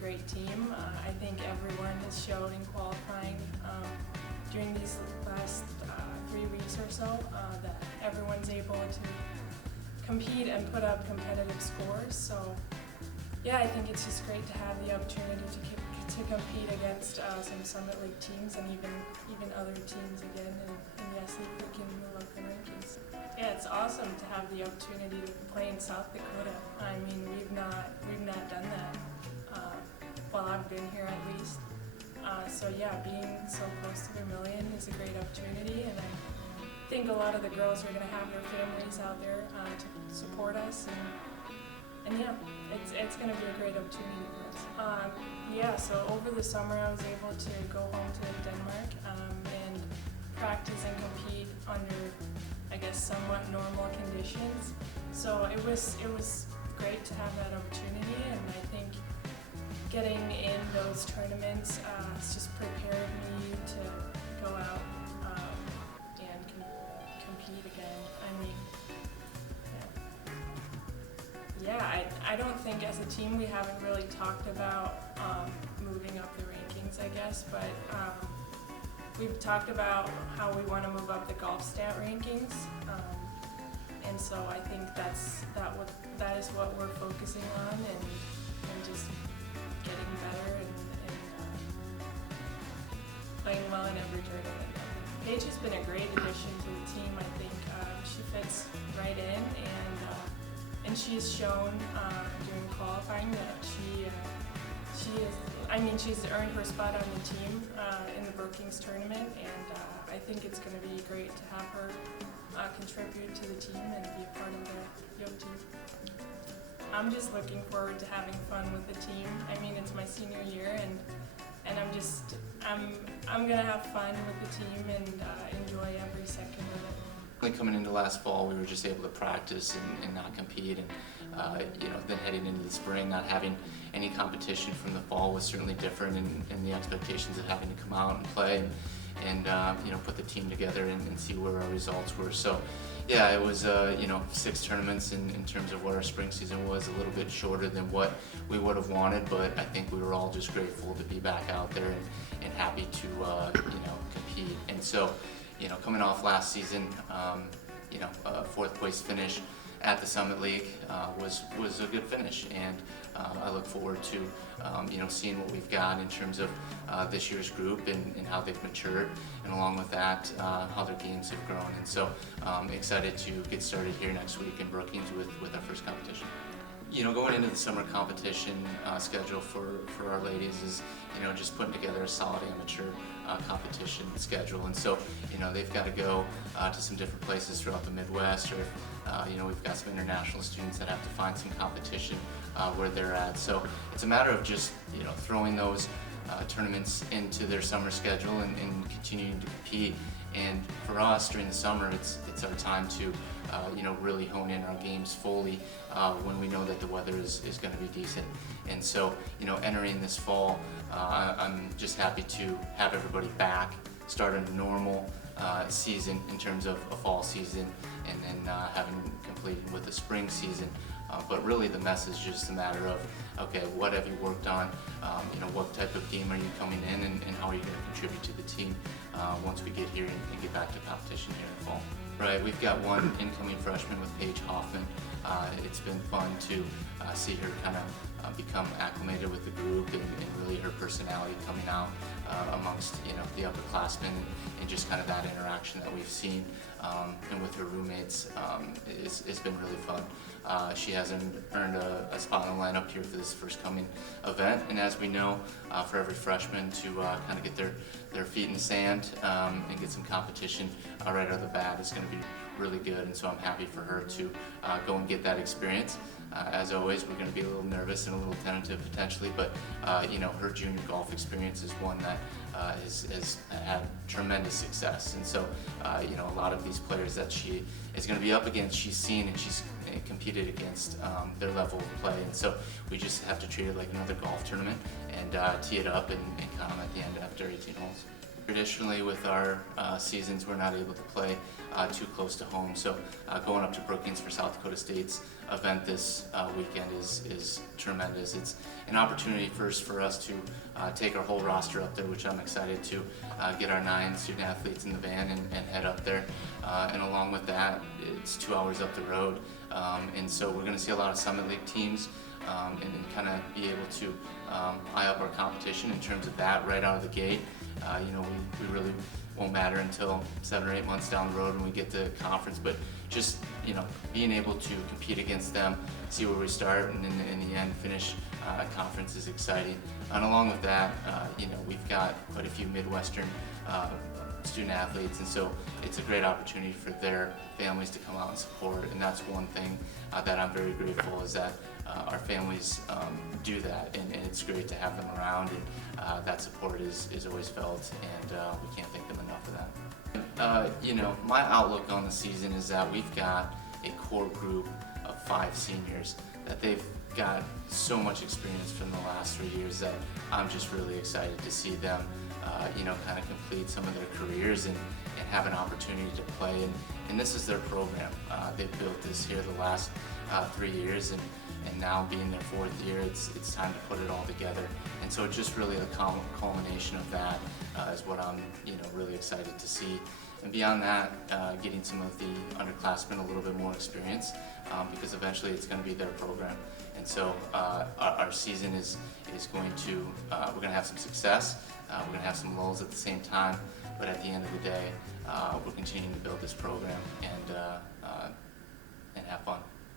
great team. I think everyone has showed in qualifying during these last 3 weeks or so that everyone's able to compete and put up competitive scores. So yeah, I think it's just great to have the opportunity to compete against some Summit League teams and even other teams again in the S League that can move up the rankings. Yeah, it's awesome to have the opportunity to play in South Dakota. I mean, we've not done that while I've been here at least. So yeah, being so close to Vermilion is a great opportunity, and I think a lot of the girls are going to have their families out there to support us, and yeah, it's going to be a great opportunity for us. Yeah, so over the summer I was able to go home to Denmark and practice and compete under, I guess, somewhat normal conditions. So it was great to have that opportunity, and I think getting in those tournaments has just prepared me to go out and compete again. I mean, yeah, I don't think as a team we haven't really talked about moving up the rankings, I guess, but we've talked about how we want to move up the golf stat rankings, and so I think that is what we're focusing on, and just getting better and playing well in every tournament. Paige has been a great addition to the team. I think she fits right in, and she's shown during qualifying that she is. I mean, she's earned her spot on the team in the Brookings tournament, and I think it's going to be great to have her contribute to the team and be a part of the young team. I'm just looking forward to having fun with the team. I mean, it's my senior year, and I'm gonna have fun with the team and enjoy every second of it. Coming into last fall, we were just able to practice and not compete, and then heading into the spring, not having any competition from the fall was certainly different, and the expectations of having to come out and play and put the team together and see where our results were. So yeah, it was 6 tournaments in terms of what our spring season was, a little bit shorter than what we would have wanted, but I think we were all just grateful to be back out there and happy to compete. And so coming off last season, 4th place finish at the Summit League was a good finish, and I look forward to seeing what we've got in terms of this year's group and how they've matured, and along with that, how their games have grown. And so excited to get started here next week in Brookings with our first competition. Going into the summer competition schedule for our ladies is just putting together a solid amateur competition schedule, and so they've got to go to some different places throughout the Midwest, or we've got some international students that have to find some competition where they're at. So it's a matter of just throwing those tournaments into their summer schedule and continuing to compete. And for us during the summer, it's our time to really hone in our games fully when we know that the weather is going to be decent. And so entering this fall, I'm just happy to have everybody back, start a normal season in terms of a fall season, and then having completed with the spring season. But really the message is just a matter of, okay, what have you worked on? What type of game are you coming in, and how are you going to contribute to the team once we get here and get back to competition here in the fall? Right, we've got one incoming freshman with Paige Hoffman. It's been fun to see her kind of become acclimated with the group, and really her personality coming out amongst the upperclassmen, and just kind of that interaction that we've seen and with her roommates it's been really fun. She hasn't earned a spot in the lineup here for this first coming event, and as we know, for every freshman to kind of get their feet in the sand and get some competition right out of the bat is going to be really good, and so I'm happy for her to go and get that experience. As always, we're going to be a little nervous and a little tentative potentially, but her junior golf experience is one that has had tremendous success, and so a lot of these players that she is going to be up against, she's seen and she's competed against their level of play, and so we just have to treat it like another golf tournament and tee it up and count them at the end after 18 holes. Traditionally with our seasons, we're not able to play too close to home, so going up to Brookings for South Dakota State's event this weekend is tremendous. It's an opportunity first for us to take our whole roster up there, which I'm excited to get our 9 student athletes in the van and head up there. And along with that, it's 2 hours up the road, and so we're going to see a lot of Summit League teams and kind of be able to eye up our competition in terms of that right out of the gate. You know, we really won't matter until 7 or 8 months down the road when we get to conference, but just, you know, being able to compete against them, see where we start, and in the end finish conference is exciting. And along with that, you know, we've got quite a few Midwestern student athletes, and so it's a great opportunity for their families to come out and support, and that's one thing that I'm very grateful is that our families do that, and it's great to have them around, and that support is always felt, and we can't thank them enough for that. You know, my outlook on the season is that we've got a core group of 5 seniors that they've got so much experience from the last 3 years that I'm just really excited to see them you know, kind of complete some of their careers and have an opportunity to play, and this is their program. They've built this here the last 3 years, and now being their 4th year, it's time to put it all together. And so just really a culmination of that is what I'm, you know, really excited to see. And beyond that, getting some of the underclassmen a little bit more experience, because eventually it's going to be their program. And so our season is going to, we're going to have some success, we're going to have some lulls at the same time, but at the end of the day, we're continuing to build this program and have fun.